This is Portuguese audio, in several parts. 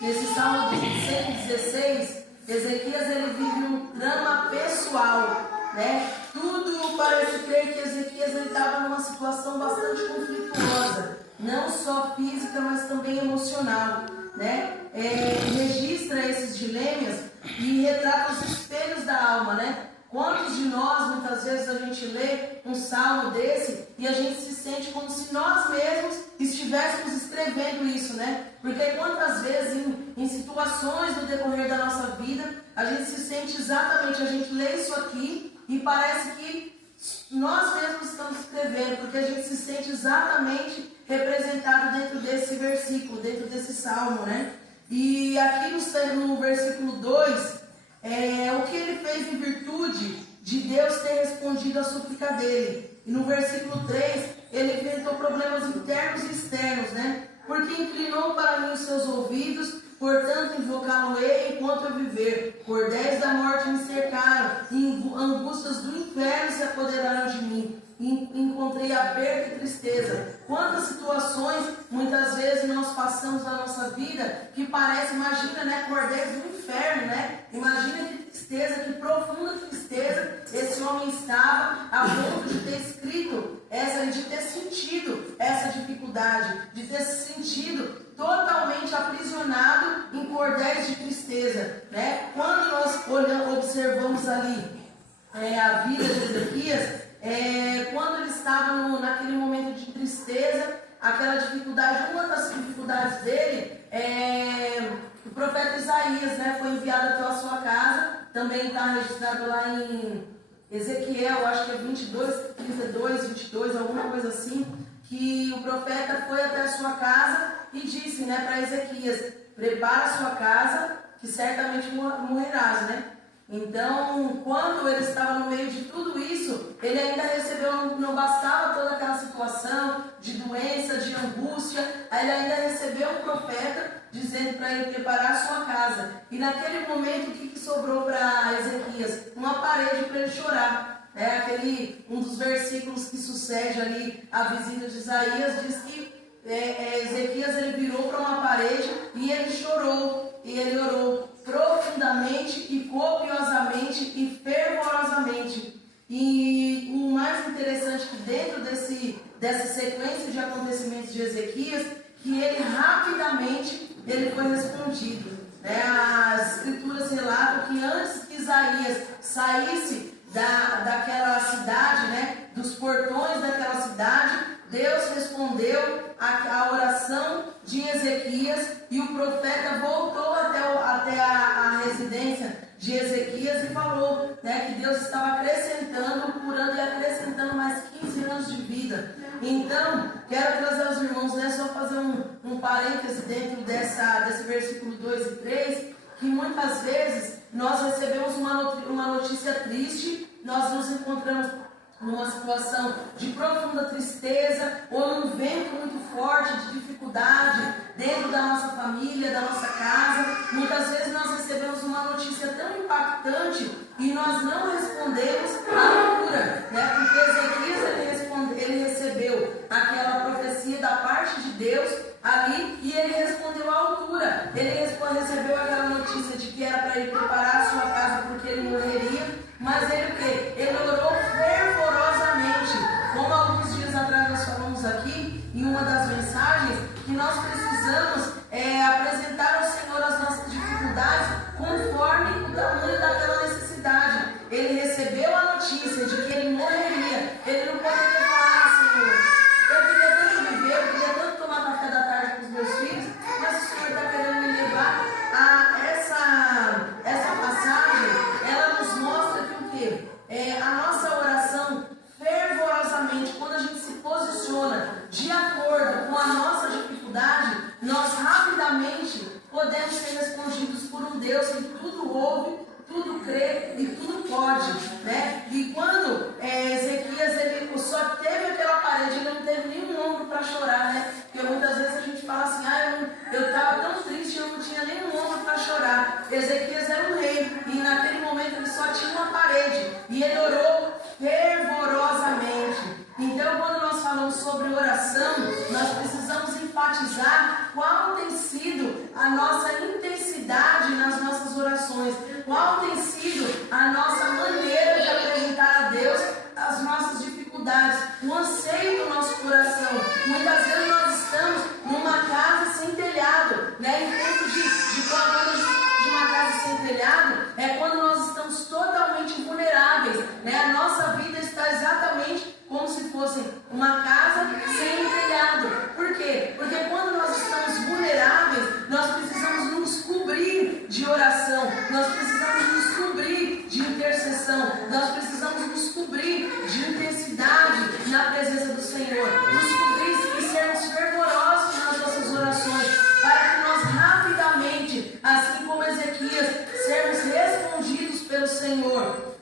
nesse Salmo 116, Ezequias ele vive um drama pessoal, né? Tudo parece crer que Ezequias estava numa situação bastante conflituosa, não só física, mas também emocional, né? Registra esses dilemas e retrata os espelhos da alma, né? Quantos de nós, muitas vezes, a gente lê um salmo desse e a gente se sente como se nós mesmos estivéssemos escrevendo isso, né? Porque quantas vezes, em situações no decorrer da nossa vida, a gente se sente exatamente, a gente lê isso aqui e parece que nós mesmos estamos escrevendo, porque a gente se sente exatamente representado dentro desse versículo, dentro desse salmo, né? E aqui no versículo 2, o que ele fez em virtude de Deus ter respondido à súplica dele. E no versículo 3, ele enfrentou problemas internos e externos, né? Porque inclinou para mim os seus ouvidos, portanto invocá-lo-ei enquanto eu viver. Cordéis da morte me cercaram, e angústias do inferno se apoderaram de mim. Encontrei aperto e tristeza. Quantas situações, muitas vezes, nós passamos na nossa vida que parece, imagina, né, cordéis do inferno, né? Imagina que tristeza, que profunda tristeza esse homem estava a ponto de ter escrito, de ter sentido essa dificuldade, de ter se sentido totalmente aprisionado em cordéis de tristeza, né? Quando nós observamos ali a vida de Ezequias, quando ele estava naquele momento de tristeza, aquela dificuldade, uma das dificuldades dele, o profeta Isaías, né, foi enviado até a sua casa, também está registrado lá em Ezequiel, acho que é 22, alguma coisa assim, que o profeta foi até a sua casa e disse, né, para Ezequias: prepara a sua casa, que certamente morrerás, né? Então, quando ele estava no meio de tudo isso, ele ainda recebeu, não bastava toda aquela situação de doença, de angústia, ele ainda recebeu um profeta dizendo para ele preparar a sua casa. E naquele momento, o que sobrou para Ezequias? Uma parede para ele chorar. Um dos versículos que sucede ali a visita de Isaías diz que Ezequias ele virou para uma parede e ele chorou, e ele orou profundamente e copiosamente e fervorosamente. E o mais interessante que dentro dessa sequência de acontecimentos de Ezequias, que ele rapidamente ele foi respondido, né? As escrituras relatam que antes que Isaías saísse daquela cidade, né, dos portões daquela cidade, Deus respondeu a oração de Ezequias e o profeta voltou até a residência de Ezequias e falou, né, que Deus estava acrescentando, curando e acrescentando mais 15 anos de vida. Então, quero trazer aos irmãos, né, só fazer um parêntese dentro desse versículo 2 e 3, que muitas vezes nós recebemos uma notícia triste, nós nos encontramos numa situação de profunda tristeza ou num vento muito forte de dificuldade dentro da nossa família, da nossa casa. Muitas vezes nós recebemos uma notícia tão impactante e nós não respondemos à altura, né? Porque Ezequias ele recebeu aquela profecia da parte de Deus ali e ele respondeu à altura. Ele recebeu aquela notícia de que era para ele preparar a sua casa porque ele morreria, mas ele o quê? Ele orou fervorosamente, como alguns dias atrás nós falamos aqui em uma das mensagens, que nós precisamos apresentar ao Senhor as nossas dificuldades conforme o tamanho daquela necessidade. Ele recebeu a notícia de que ele morreria, ele não poderia falar: Senhor, eu queria tanto viver, eu queria tanto tomar café da tarde com os meus filhos, mas o Senhor está querendo me levar a essa passagem. Ela nos mostra que o quê? A nossa oração fervorosamente, quando a gente se posiciona de acordo com a nossa dificuldade, nós rapidamente podemos ser respondidos por um Deus que tudo ouve, tudo crê e tudo pode, né? E quando Ezequias ele só teve aquela parede, ele não teve nenhum ombro para chorar, né? Porque muitas vezes a gente fala assim: eu estava tão triste, eu não tinha nenhum ombro para chorar. Ezequias era um rei e naquele momento ele só tinha uma parede e ele orou fervorosamente. Então, quando nós falamos sobre oração, nós precisamos enfatizar qual tem sido a nossa intensidade nas nossas orações? Qual tem sido a nossa maneira de apresentar a Deus as nossas dificuldades, o anseio do nosso coração? Muitas vezes nós estamos numa casa sem telhado, né? Em tempo de uma casa sem telhado, é quando nós estamos totalmente vulneráveis, né? A nossa vida está exatamente como se fosse uma casa sem telhado. Por quê? Porque quando nós estamos vulneráveis, nós precisamos nos cobrir de oração, nós precisamos nos cobrir de intercessão, nós precisamos nos cobrir de intensidade na presença do Senhor, nos cobrir e sermos fervorosos nas nossas orações, para que nós rapidamente, assim como Ezequias, sermos respondidos pelo Senhor.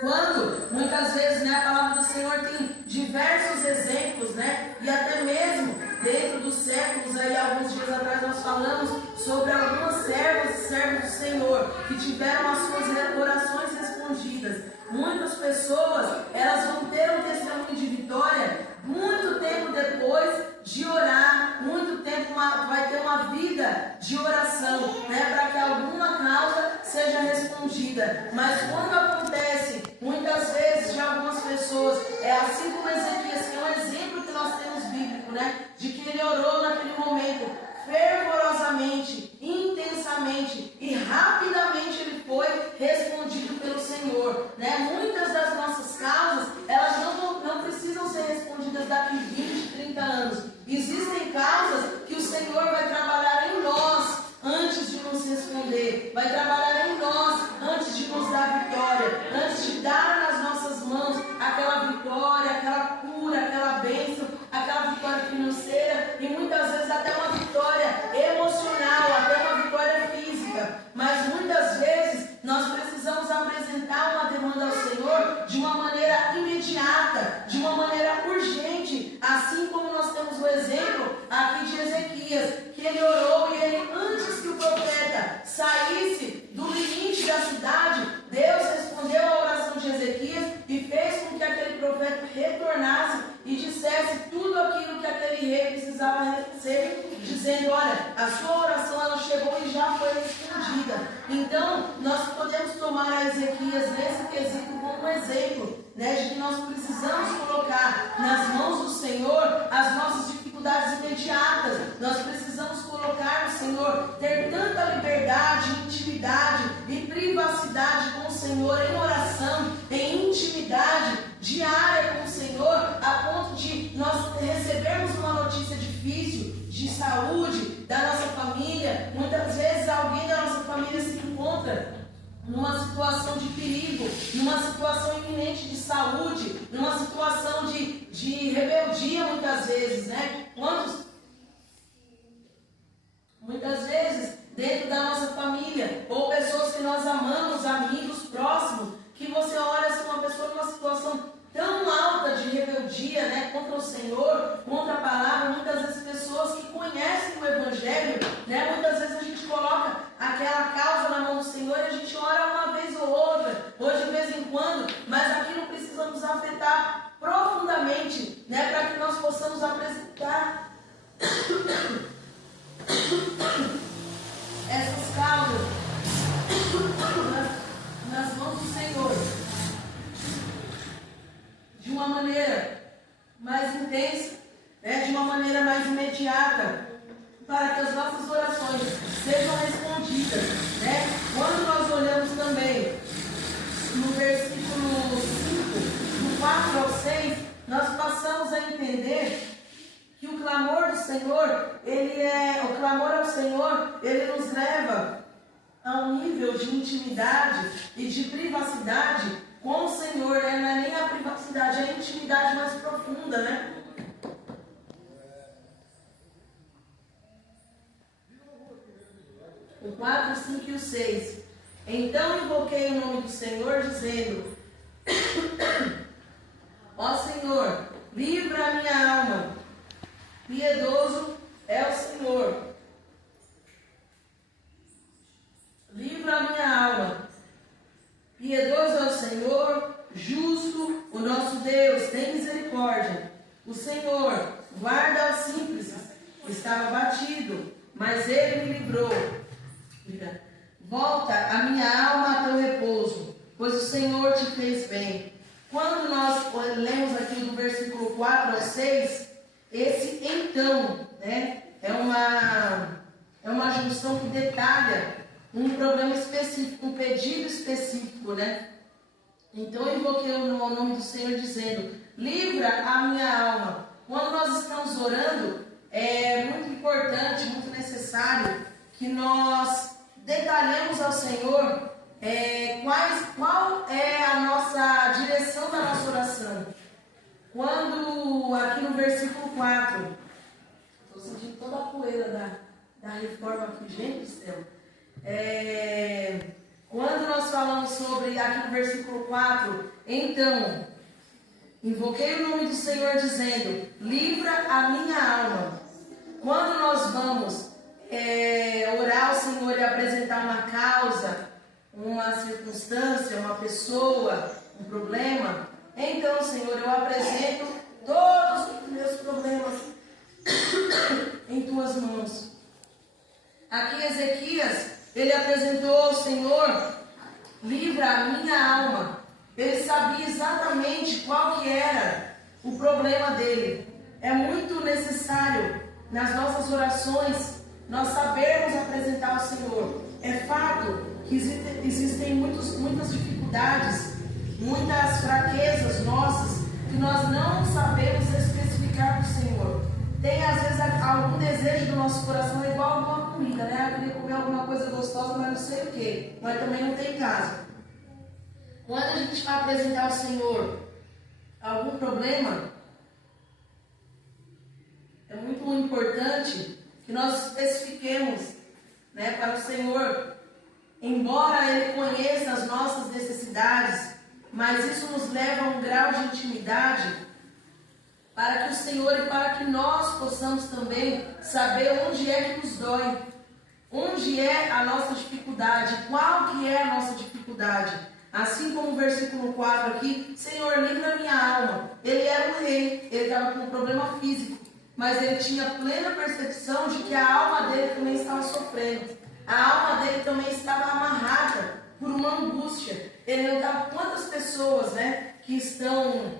Quando, muitas vezes, né, a palavra do Senhor tem diversos exemplos, né, e até mesmo dentro dos séculos, aí alguns dias atrás nós falamos sobre algumas servas e servos do Senhor que tiveram as suas orações respondidas. Muitas pessoas, elas vão ter um testemunho de vitória muito tempo depois de orar, muito tempo vai ter uma vida de oração, né, para que alguma causa seja respondida. Mas quando acontece, muitas vezes, de algumas pessoas, é assim como Ezequias, que é um exemplo que nós temos bíblico, né, de que ele orou naquele momento fervorosamente, intensamente, e rapidamente ele foi respondido pelo Senhor, né? Muitas das nossas causas, elas não precisam ser respondidas daqui 20, 30 anos. Existem causas que o Senhor vai trabalhar em nós antes de nos responder, vai trabalhar em nós antes de nos dar vitória, antes de dar nas nossas mãos aquela vitória, aquela cura, aquela bênção, aquela vitória financeira e muitas vezes até uma vitória emocional, até uma vitória física. Mas muitas vezes nós precisamos apresentar uma demanda ao Senhor de uma maneira imediata, de uma maneira urgente, assim como nós temos o exemplo aqui de Ezequias, que ele orou e ele, antes que o profeta saísse do limite da cidade, Deus respondeu à oração de Ezequias e fez com que aquele profeta retornasse e dissesse tudo aquilo que aquele rei precisava ser, dizendo: olha, a sua oração ela chegou e já foi respondida. Então, nós podemos tomar a Ezequias nesse quesito como um exemplo, né, de que nós precisamos colocar nas mãos do Senhor as nossas dificuldades imediatas. Nós precisamos colocar no Senhor, ter tanta liberdade, intimidade e privacidade com o Senhor em oração, em intimidade diária com o Senhor, a ponto de nós recebermos uma notícia difícil de saúde da nossa família. Muitas vezes alguém da nossa família se encontra numa situação de perigo, numa situação iminente de saúde, numa situação de rebeldia, muitas vezes, né? Muitas vezes, dentro da nossa família, ou pessoas que nós amamos, amigos próximos, que você olha assim, uma pessoa numa situação tão alta de rebeldia, né, contra o Senhor, contra a palavra. Muitas vezes pessoas que conhecem o Evangelho, né, muitas vezes a gente coloca aquela causa na mão do Senhor e a gente ora uma vez ou outra, ou de vez em quando, mas aquilo precisa nos afetar profundamente, né, para que nós possamos apresentar essas causas nas mãos do Senhor de uma maneira mais intensa, né, de uma maneira mais imediata, para que as nossas orações sejam respondidas, né? Quando nós olhamos também no versículo 5, do 4 ao 6, nós passamos a entender que o clamor do Senhor, o clamor ao Senhor, ele nos leva a um nível de intimidade e de privacidade com o Senhor, né? Não é nem a privacidade, é a intimidade mais profunda, né? O 4, 5 e o 6. Então invoquei o nome do Senhor, dizendo: ó Senhor, livra a minha alma. Piedoso é o Senhor. Livra a minha alma. Piedoso é o Senhor, justo o nosso Deus, tem misericórdia. O Senhor guarda aos simples. Estava batido, mas ele me livrou. volta a minha alma a teu repouso, pois o Senhor te fez bem. Quando nós lemos aqui do versículo 4 ao 6, esse então, né, é uma junção que detalha um problema específico, um pedido específico, né? Então eu invoquei o nome do Senhor dizendo, livra a minha alma. Quando nós estamos orando, é muito importante, muito necessário que nós detalhemos ao Senhor qual é a nossa direção da nossa oração. Quando, aqui no versículo 4, estou sentindo toda a poeira da reforma aqui, gente do céu. Quando nós falamos sobre, aqui no versículo 4, então, invoquei o nome do Senhor dizendo, livra a minha alma. Quando nós vamos orar ao Senhor e apresentar uma causa, uma circunstância, uma pessoa, um problema, então, Senhor, eu apresento todos os meus problemas em tuas mãos. Aqui Ezequias, ele apresentou ao Senhor, livra a minha alma. Ele sabia exatamente qual que era o problema dele. É muito necessário nas nossas orações nós sabermos apresentar ao Senhor. É fato que existem muitas dificuldades, muitas fraquezas nossas que nós não sabemos especificar para o Senhor. Tem às vezes algum desejo do nosso coração igual a alguma comida, né? Eu queria comer alguma coisa gostosa, mas não sei o que. Mas também não tem em casa. Quando a gente vai apresentar ao Senhor algum problema, é muito importante que nós especifiquemos, né, para o Senhor, embora Ele conheça as nossas necessidades, mas isso nos leva a um grau de intimidade para que o Senhor e para que nós possamos também saber onde é que nos dói, onde é a nossa dificuldade, qual que é a nossa dificuldade. Assim como o versículo 4 aqui, Senhor, livra minha alma. Ele era um rei, ele estava com um problema físico, mas ele tinha plena percepção de que a alma dele também estava sofrendo. A alma dele também estava amarrada por uma angústia. Ele não estava, quantas pessoas, né, que estão